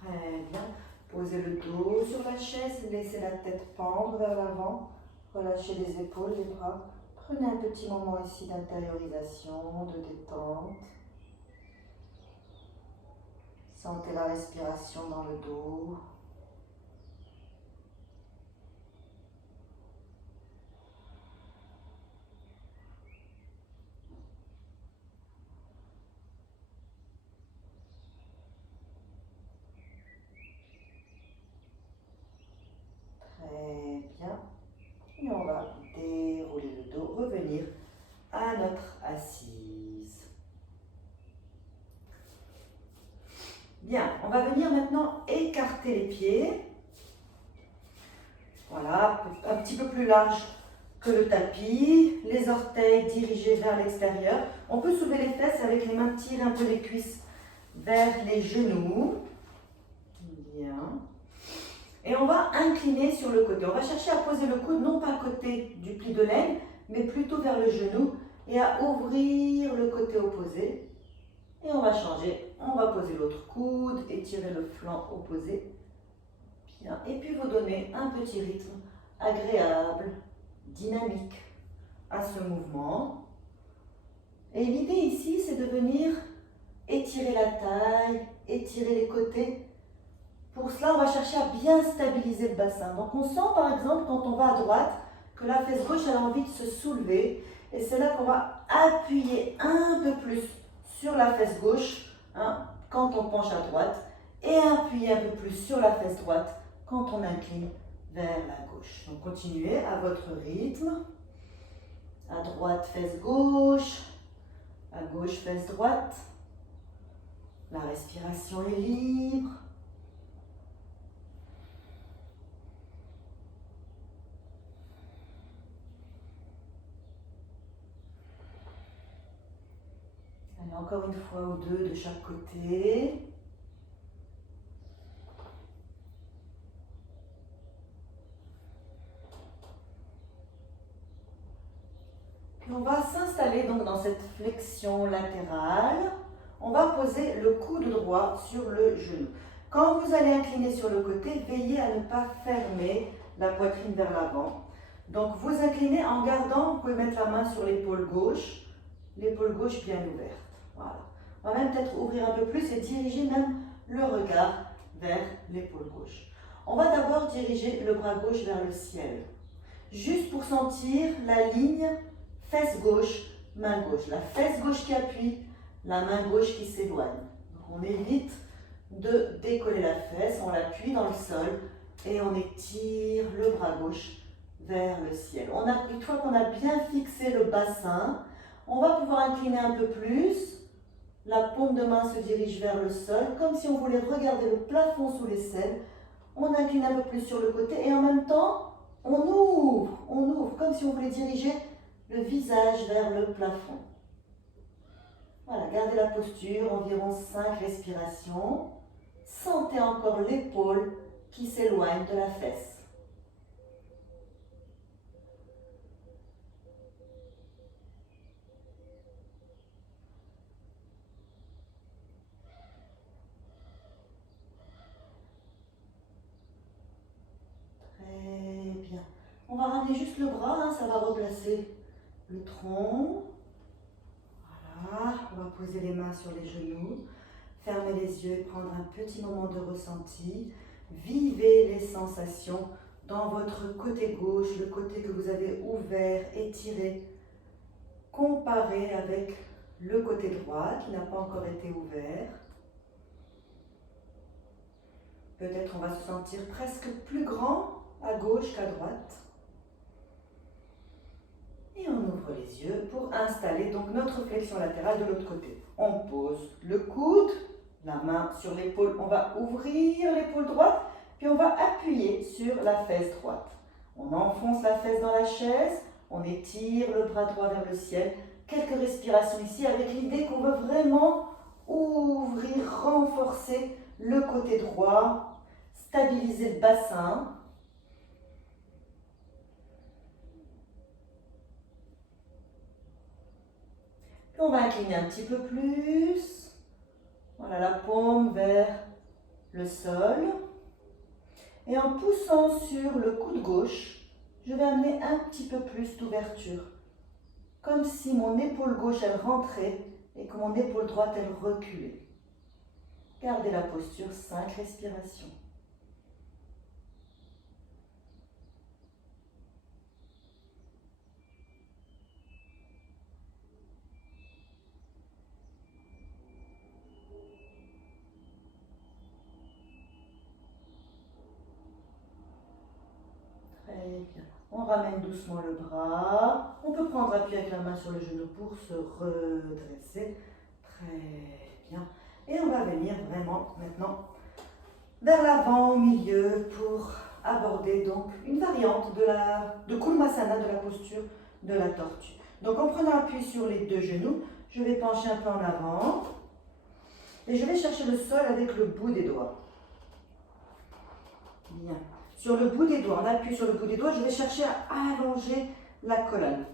Très bien. Posez le dos sur la chaise, laissez la tête pendre vers l'avant. Relâchez les épaules, les bras. Prenez un petit moment ici d'intériorisation, de détente. Sentez la respiration dans le dos. Très bien. Et on va dérouler le dos, revenir à notre assise. Bien, on va venir maintenant écarter les pieds. Voilà, un petit peu plus large que le tapis, les orteils dirigés vers l'extérieur. On peut soulever les fesses avec les mains, tirer un peu les cuisses vers les genoux. Bien. Et on va incliner sur le côté. On va chercher à poser le coude, non pas à côté du pli de l'aine, mais plutôt vers le genou et à ouvrir le côté opposé. Et on va changer. On va poser l'autre coude, étirer le flanc opposé. Bien. Et puis vous donnez un petit rythme agréable, dynamique à ce mouvement. Et l'idée ici, c'est de venir étirer la taille, étirer les côtés. Pour cela, on va chercher à bien stabiliser le bassin. Donc on sent par exemple quand on va à droite que la fesse gauche a envie de se soulever. Et c'est là qu'on va appuyer un peu plus sur la fesse gauche quand on penche à droite et appuyer un peu plus sur la fesse droite quand on incline vers la gauche. Donc continuez à votre rythme. À droite, fesse gauche. À gauche, fesse droite. La respiration est libre. Allez, encore une fois ou deux de chaque côté. On va s'installer donc dans cette flexion latérale. On va poser le coude droit sur le genou. Quand vous allez incliner sur le côté, veillez à ne pas fermer la poitrine vers l'avant. Donc vous inclinez en gardant, vous pouvez mettre la main sur l'épaule gauche bien ouverte. Voilà. On va même peut-être ouvrir un peu plus et diriger même le regard vers l'épaule gauche. On va d'abord diriger le bras gauche vers le ciel, juste pour sentir la ligne fesse gauche, main gauche. La fesse gauche qui appuie, la main gauche qui s'éloigne. On évite de décoller la fesse, on l'appuie dans le sol et on étire le bras gauche vers le ciel. Une fois qu'on a bien fixé le bassin, on va pouvoir incliner un peu plus. La paume de main se dirige vers le sol, comme si on voulait regarder le plafond sous l'aisselle. On incline un peu plus sur le côté et en même temps, on ouvre, comme si on voulait diriger le visage vers le plafond. Voilà, gardez la posture, environ 5 respirations. Sentez encore l'épaule qui s'éloigne de la fesse. Très bien. On va ramener juste le bras, ça va replacer le tronc. Voilà, on va poser les mains sur les genoux. Fermez les yeux et prendre un petit moment de ressenti. Vivez les sensations dans votre côté gauche, le côté que vous avez ouvert, étiré. Comparez avec le côté droit qui n'a pas encore été ouvert. Peut-être on va se sentir presque plus grand à gauche qu'à droite. Et on ouvre les yeux pour installer donc notre flexion latérale de l'autre côté. On pose le coude, la main sur l'épaule, on va ouvrir l'épaule droite, puis on va appuyer sur la fesse droite. On enfonce la fesse dans la chaise, on étire le bras droit vers le ciel. Quelques respirations ici avec l'idée qu'on veut vraiment ouvrir, renforcer le côté droit, stabiliser le bassin. Puis on va incliner un petit peu plus. Voilà, la paume vers le sol. Et en poussant sur le coude gauche, je vais amener un petit peu plus d'ouverture. Comme si mon épaule gauche, elle rentrait et que mon épaule droite, elle reculait. Gardez la posture, 5 respirations. Très bien. On ramène doucement le bras. On peut prendre appui avec la main sur le genou pour se redresser. Très bien. Et on va venir vraiment maintenant vers l'avant, au milieu, pour aborder donc une variante de Kurmasana, de la posture de la tortue. Donc en prenant appui sur les deux genoux, je vais pencher un peu en avant et je vais chercher le sol avec le bout des doigts. Bien. Sur le bout des doigts, on appuie sur le bout des doigts, je vais chercher à allonger la colonne.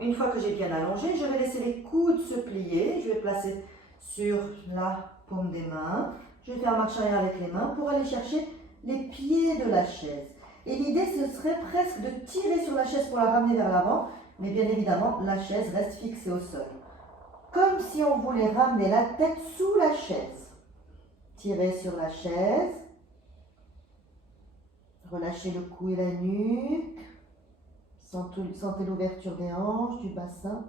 Une fois que j'ai bien allongé, je vais laisser les coudes se plier. Je vais placer sur la paume des mains. Je vais faire marche arrière avec les mains pour aller chercher les pieds de la chaise. Et l'idée, ce serait presque de tirer sur la chaise pour la ramener vers l'avant, mais bien évidemment, la chaise reste fixée au sol. Comme si on voulait ramener la tête sous la chaise. Tirez sur la chaise. Relâchez le cou et la nuque. Sentez l'ouverture des hanches, du bassin.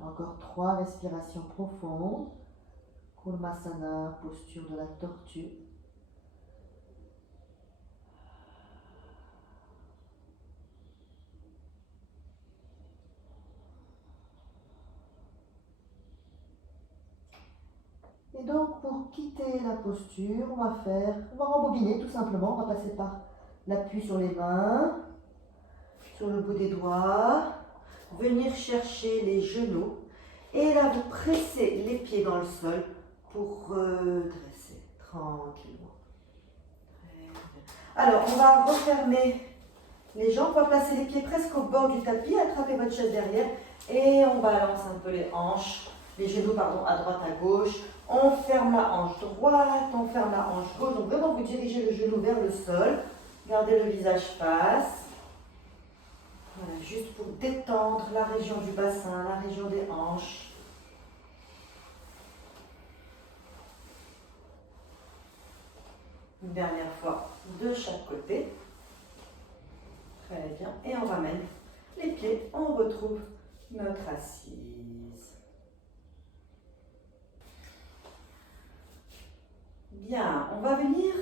Encore 3 respirations profondes. Kurmasana, posture de la tortue. Et donc, pour quitter la posture, on va rembobiner tout simplement. On va passer par l'appui sur les mains, sur le bout des doigts, venir chercher les genoux. Et là, vous pressez les pieds dans le sol pour redresser tranquillement. Alors, on va refermer les jambes, on va placer les pieds presque au bord du tapis, attrapez votre chaise derrière et on balance un peu les hanches, les genoux pardon, à droite, à gauche. On ferme la hanche droite, on ferme la hanche gauche. Donc vraiment, vous dirigez le genou vers le sol. Gardez le visage face. Voilà, juste pour détendre la région du bassin, la région des hanches. Une dernière fois de chaque côté. Très bien. Et on ramène les pieds. On retrouve notre assise. Bien, on va venir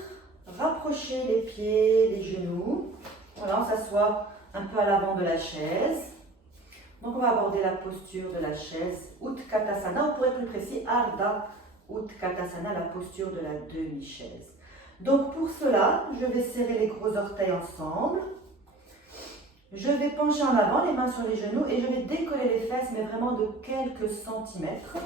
rapprocher les pieds, les genoux. Voilà, on s'assoit un peu à l'avant de la chaise. Donc on va aborder la posture de la chaise, Utkatasana, ou pour être plus précis, Ardha Utkatasana, la posture de la demi-chaise. Donc pour cela, je vais serrer les gros orteils ensemble. Je vais pencher en avant, les mains sur les genoux, et je vais décoller les fesses, mais vraiment de quelques centimètres.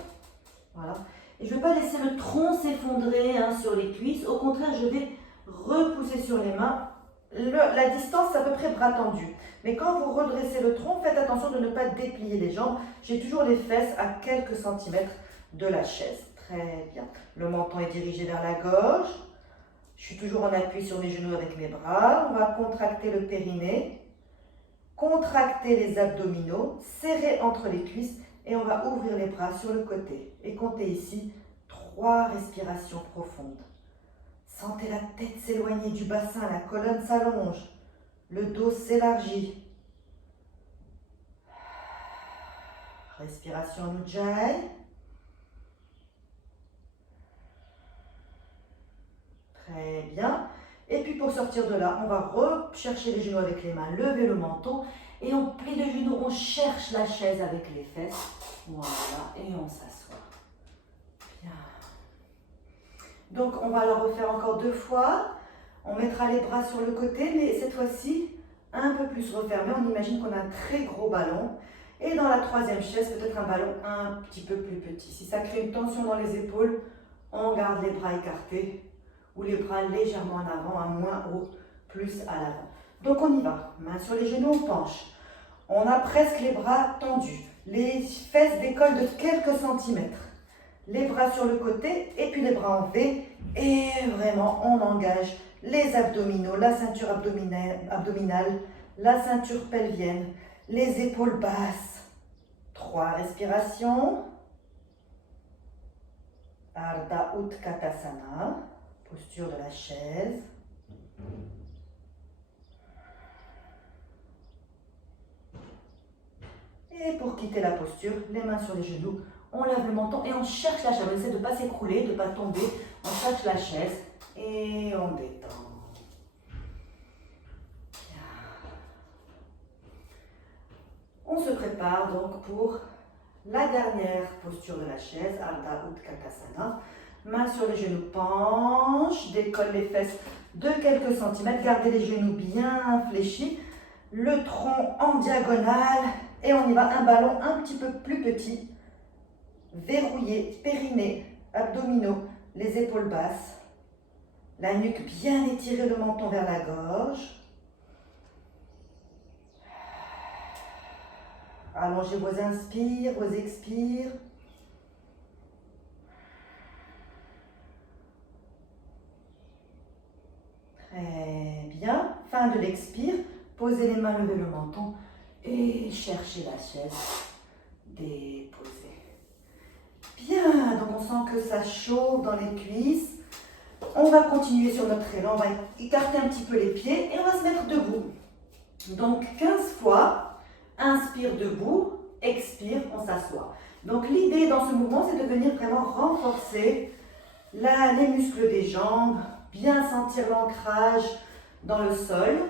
Voilà. Et je ne vais pas laisser le tronc s'effondrer sur les cuisses. Au contraire, je vais repousser sur les mains. La distance, c'est à peu près bras tendus. Mais quand vous redressez le tronc, faites attention de ne pas déplier les jambes. J'ai toujours les fesses à quelques centimètres de la chaise. Très bien. Le menton est dirigé vers la gorge. Je suis toujours en appui sur mes genoux avec mes bras. On va contracter le périnée. Contracter les abdominaux. Serrer entre les cuisses. Et on va ouvrir les bras sur le côté. Et compter ici 3 respirations profondes. Sentez la tête s'éloigner du bassin, la colonne s'allonge, le dos s'élargit. Respiration Ujjayi. Très bien. Et puis pour sortir de là, on va rechercher les genoux avec les mains, lever le menton et on plie les genoux, on cherche la chaise avec les fesses. Voilà, et on s'assoit. Bien. Donc on va le refaire encore 2 fois. On mettra les bras sur le côté, mais cette fois-ci, un peu plus refermé. On imagine qu'on a un très gros ballon. Et dans la 3e chaise, peut-être un ballon un petit peu plus petit. Si ça crée une tension dans les épaules, on garde les bras écartés ou les bras légèrement en avant, un moins haut, plus à l'avant. Donc on y va. Main sur les genoux, on penche. On a presque les bras tendus. Les fesses décollent de quelques centimètres. Les bras sur le côté et puis les bras en V. Et vraiment, on engage les abdominaux, la ceinture abdominale, la ceinture pelvienne, les épaules basses. 3 respirations. Ardha Utkatasana, posture de la chaise. Et pour quitter la posture, les mains sur les genoux, on lève le menton et on cherche la chaise. On essaie de ne pas s'écrouler, de ne pas tomber. On cherche la chaise et on détend. On se prépare donc pour la dernière posture de la chaise, Ardha Utkatasana. Main sur les genoux, penche, décolle les fesses de quelques centimètres. Gardez les genoux bien fléchis. Le tronc en diagonale. Et on y va, un ballon un petit peu plus petit. Verrouillé, périnée, abdominaux, les épaules basses. La nuque bien étirée, le menton vers la gorge. Allongez vos inspires, vos expires. Très bien. Fin de l'expire. Posez les mains, levez le menton et cherchez la chaise. Déposez. Bien, donc on sent que ça chauffe dans les cuisses. On va continuer sur notre élan. On va écarter un petit peu les pieds et on va se mettre debout. Donc 15 fois. Inspire debout, expire, on s'assoit. Donc l'idée dans ce mouvement, c'est de venir vraiment renforcer les muscles des jambes, bien sentir l'ancrage dans le sol.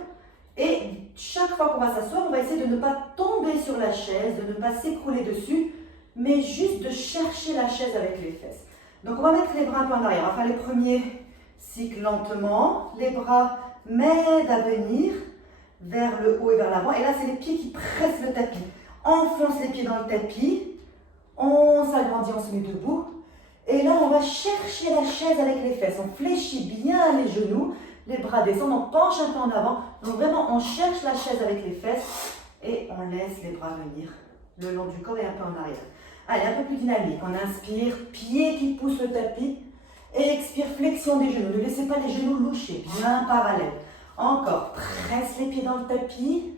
Et chaque fois qu'on va s'asseoir, on va essayer de ne pas tomber sur la chaise, de ne pas s'écrouler dessus, mais juste de chercher la chaise avec les fesses. Donc on va mettre les bras un peu en arrière. On va faire les premiers cycles lentement. Les bras m'aident à venir vers le haut et vers l'avant. Et là, c'est les pieds qui pressent le tapis. Enfonce les pieds dans le tapis. On s'agrandit, on se met debout. Et là, on va chercher la chaise avec les fesses. On fléchit bien les genoux, les bras descendent, on penche un peu en avant. Donc vraiment, on cherche la chaise avec les fesses et on laisse les bras venir le long du corps et un peu en arrière. Allez, un peu plus dynamique. On inspire, pied qui pousse le tapis. Et expire, flexion des genoux. Ne laissez pas les genoux loucher, bien parallèles. Encore, presse les pieds dans le tapis.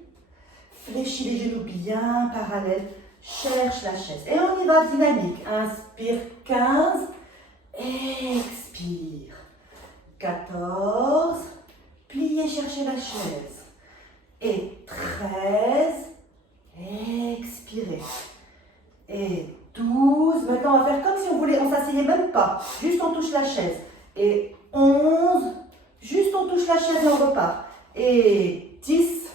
Fléchis les genoux bien parallèles. Cherche la chaise. Et on y va dynamique. Inspire 15. Expire. 14. Pliez, cherchez la chaise. Et 13. Expirez. Et 12. Maintenant, on va faire comme si on s'asseyait même pas. Juste on touche la chaise. Et 11. Juste on touche la chaise et on repart. Et 10.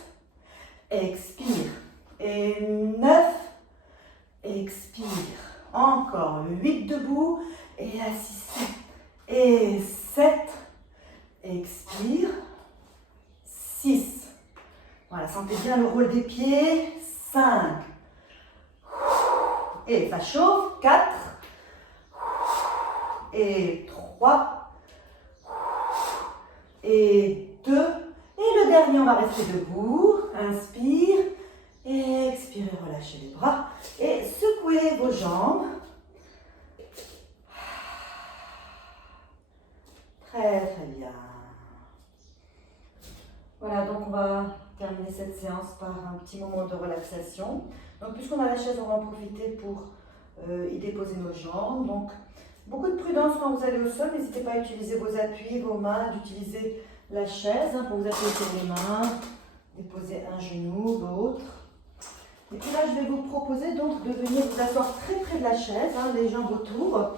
Expire. Et 9. Expire. Encore 8 debout. Et assis. Et 7. Expire. 6. Voilà, sentez bien le rôle des pieds. 5. Et ça chauffe. 4. Et 3. Et 2. Et le dernier, on va rester debout. Inspire. Expirez, relâchez les bras. Et secouez vos jambes. Très très bien. Voilà, donc on va terminer cette séance par un petit moment de relaxation. Donc puisqu'on a la chaise, on va en profiter pour y déposer nos jambes. Donc beaucoup de prudence quand vous allez au sol. N'hésitez pas à utiliser vos appuis, vos mains, d'utiliser la chaise pour vous appuyer sur les mains, déposer un genou, l'autre. Et puis là, je vais vous proposer donc de venir vous asseoir très près de la chaise, les jambes autour.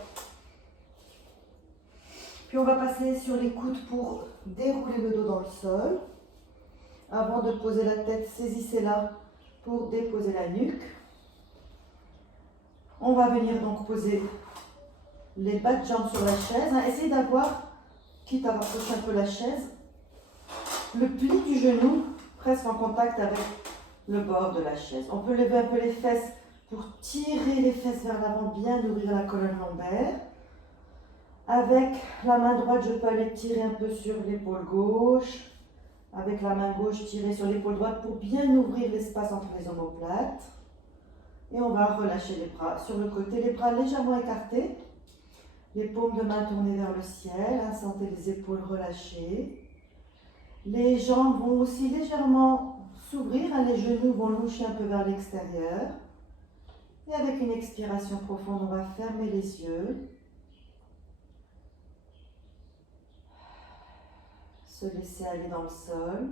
Puis on va passer sur les coudes pour dérouler le dos dans le sol. Avant de poser la tête, saisissez-la pour déposer la nuque. On va venir donc poser les bas de jambes sur la chaise. Essayez d'avoir, quitte à rapprocher un peu la chaise, le pli du genou presque en contact avec le bord de la chaise. On peut lever un peu les fesses pour tirer les fesses vers l'avant, bien ouvrir la colonne lombaire. Avec la main droite, je peux aller tirer un peu sur l'épaule gauche. Avec la main gauche, tirer sur l'épaule droite pour bien ouvrir l'espace entre les omoplates. Et on va relâcher les bras sur le côté, les bras légèrement écartés. Les paumes de main tournées vers le ciel. Sentez les épaules relâchées. Les jambes vont aussi légèrement s'ouvrir. Les genoux vont loucher un peu vers l'extérieur. Et avec une expiration profonde, on va fermer les yeux. Se laisser aller dans le sol.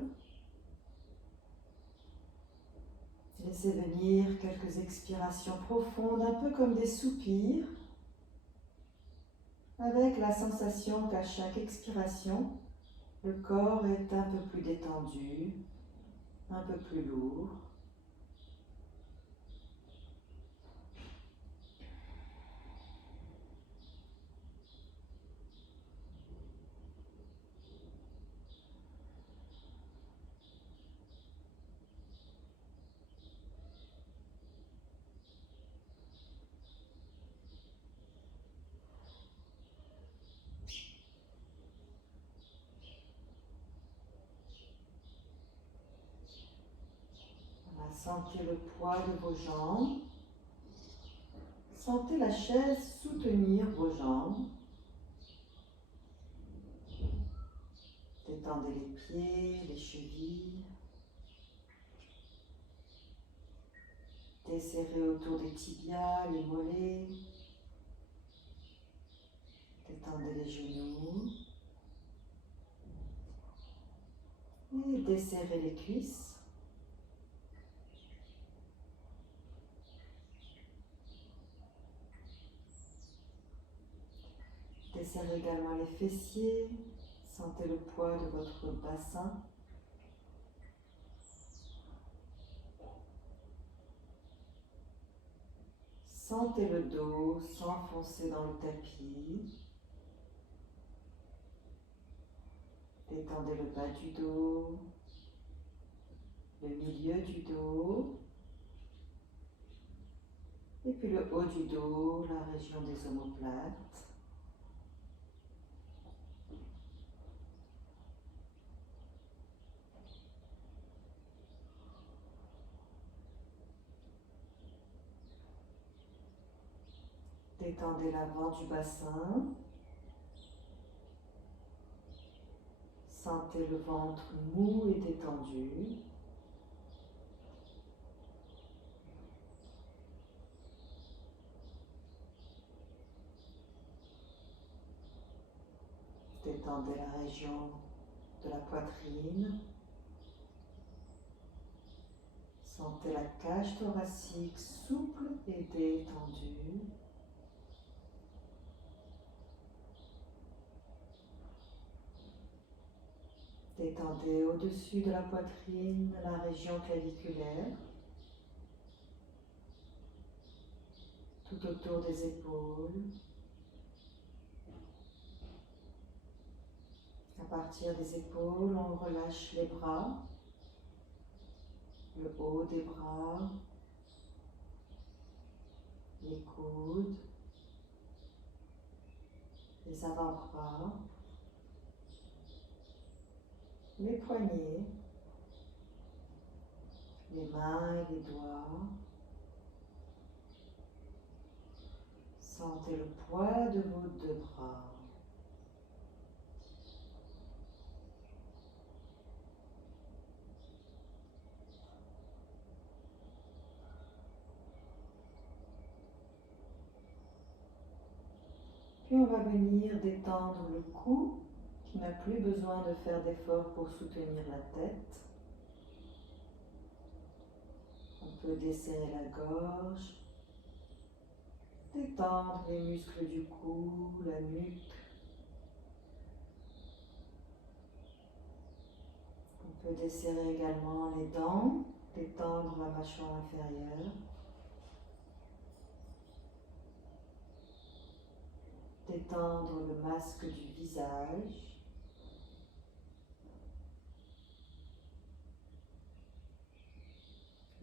Laissez venir quelques expirations profondes, un peu comme des soupirs, avec la sensation qu'à chaque expiration, le corps est un peu plus détendu, un peu plus lourd. Sentez le poids de vos jambes. Sentez la chaise soutenir vos jambes. Détendez les pieds, les chevilles. Desserrez autour des tibias, les mollets. Détendez les genoux. Et desserrez les cuisses. Desserrez également les fessiers. Sentez le poids de votre bassin. Sentez le dos s'enfoncer dans le tapis. Détendez le bas du dos, le milieu du dos, et puis le haut du dos, la région des omoplates. Détendez l'avant du bassin. Sentez le ventre mou et détendu. Détendez la région de la poitrine. Sentez la cage thoracique souple et détendue. Détendez au-dessus de la poitrine la région claviculaire, tout autour des épaules. À partir des épaules, on relâche les bras, le haut des bras, les coudes, les avant-bras, les poignets, les mains et les doigts. Sentez le poids de vos deux bras. Puis on va venir détendre le cou, qui n'a plus besoin de faire d'efforts pour soutenir la tête. On peut desserrer la gorge, détendre les muscles du cou, la nuque. On peut desserrer également les dents, détendre la mâchoire inférieure. Détendre le masque du visage.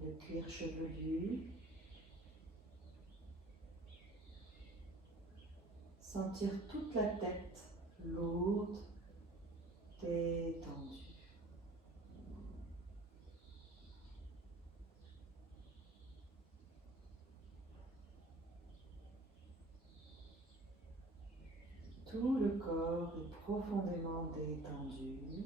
Le cuir chevelu. Sentir toute la tête lourde, détendue. Tout le corps est profondément détendu.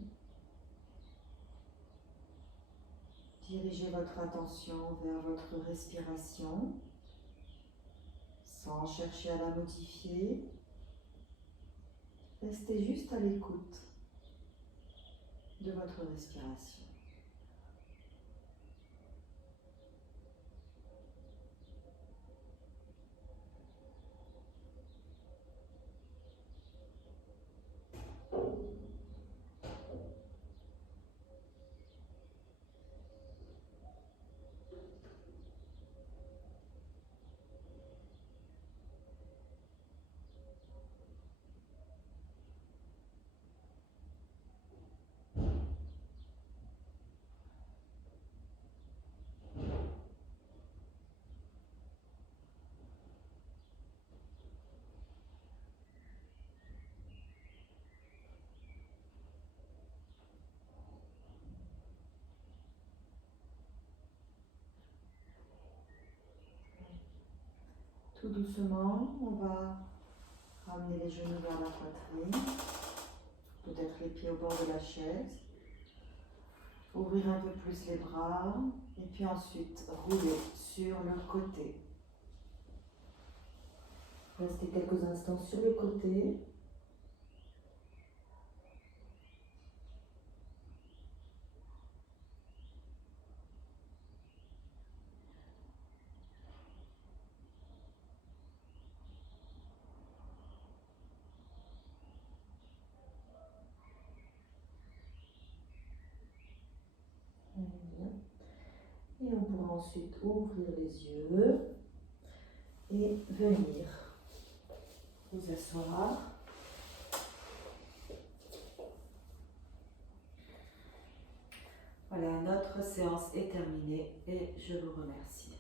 Dirigez votre attention vers votre respiration sans chercher à la modifier. Restez juste à l'écoute de votre respiration. Tout doucement, on va ramener les genoux vers la poitrine, peut-être les pieds au bord de la chaise. Ouvrir un peu plus les bras et puis ensuite rouler sur le côté. Restez quelques instants sur le côté. Et on pourra ensuite ouvrir les yeux et venir vous asseoir. Voilà, notre séance est terminée et je vous remercie.